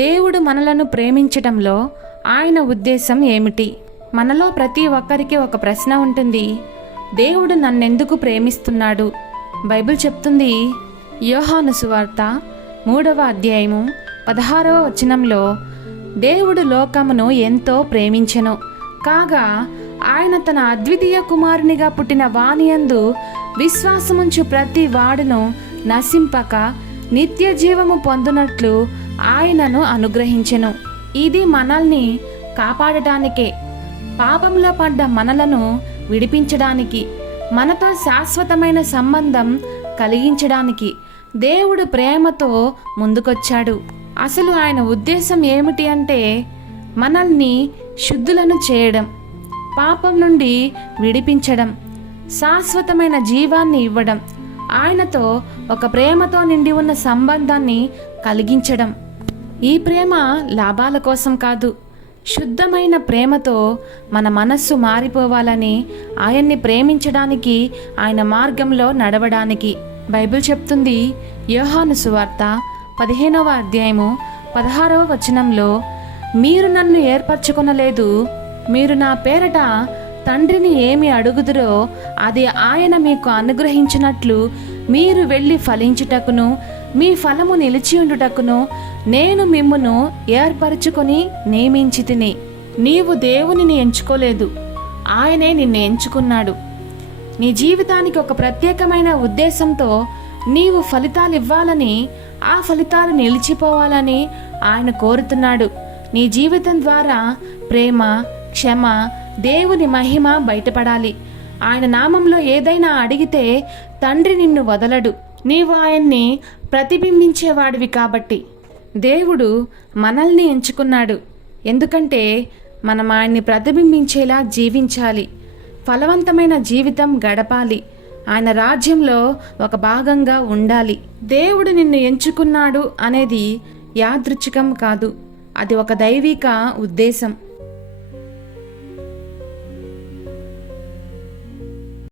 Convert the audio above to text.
దేవుడు మనలను ప్రేమించటంలో ఆయన ఉద్దేశం ఏమిటి? మనలో ప్రతి ఒక్కరికి ఒక ప్రశ్న ఉంటుంది. దేవుడు నన్నెందుకు ప్రేమిస్తున్నాడు? బైబిల్ చెప్తుంది, యోహాను సువార్త 3వ అధ్యాయము 16వ వచనంలో, దేవుడు లోకమును ఎంతో ప్రేమించెను కాగా ఆయన తన అద్వితీయ కుమారునిగా పుట్టిన వానియందు విశ్వాసముంచు ప్రతి వాడును నశింపక నిత్య జీవము పొందునట్లు ఆయనను అనుగ్రహించెను. ఇది మనల్ని కాపాడటానికే, పాపంలో పడ్డ మనలను విడిపించడానికి, మనతో శాశ్వతమైన సంబంధం కలిగించడానికి దేవుడు ప్రేమతో ముందుకొచ్చాడు. అసలు ఆయన ఉద్దేశం ఏమిటి అంటే, మనల్ని శుద్ధులను చేయడం, పాపం నుండి విడిపించడం, శాశ్వతమైన జీవాన్ని ఇవ్వడం, ఆయనతో ఒక ప్రేమతో నిండి ఉన్న సంబంధాన్ని కలిగించడం. ఈ ప్రేమ లాభాల కోసం కాదు, శుద్ధమైన ప్రేమతో మన మనస్సు మారిపోవాలని, ఆయన్ని ప్రేమించడానికి, ఆయన మార్గంలో నడవడానికి. బైబిల్ చెప్తుంది, యోహాను సువార్త 15వ అధ్యాయము 16వ వచనంలో, మీరు నన్ను ఏర్పరచుకొనలేదు, మీరు నా పేరట తండ్రిని ఏమి అడుగుదురో అది ఆయన మీకు అనుగ్రహించినట్లు మీరు వెళ్ళి ఫలించుటకును మీ ఫలము నిలిచియుండుటకును నేను మిమ్మును ఏర్పరచుకొని నియమించితిని. నీవు దేవునిని ఎంచుకోలేదు, ఆయనే నిన్ను ఎంచుకున్నాడు. నీ జీవితానికి ఒక ప్రత్యేకమైన ఉద్దేశంతో నీవు ఫలితాలు ఇవ్వాలని, ఆ ఫలితాలు నిలిచిపోవాలని ఆయన కోరుతున్నాడు. నీ జీవితం ద్వారా ప్రేమ, క్షమ, దేవుని మహిమ బయటపడాలి. ఆయన నామంలో ఏదైనా అడిగితే తండ్రి నిన్ను వదలడు, నీవు ఆయన్ని ప్రతిబింబించేవాడివి. కాబట్టి దేవుడు మనల్ని ఎంచుకున్నాడు. ఎందుకంటే మనం ఆయన్ని ప్రతిబింబించేలా జీవించాలి, ఫలవంతమైన జీవితం గడపాలి, ఆయన రాజ్యంలో ఒక భాగంగా ఉండాలి. దేవుడు నిన్ను ఎంచుకున్నాడు అనేది యాదృచ్ఛికం కాదు, అది ఒక దైవిక ఉద్దేశం.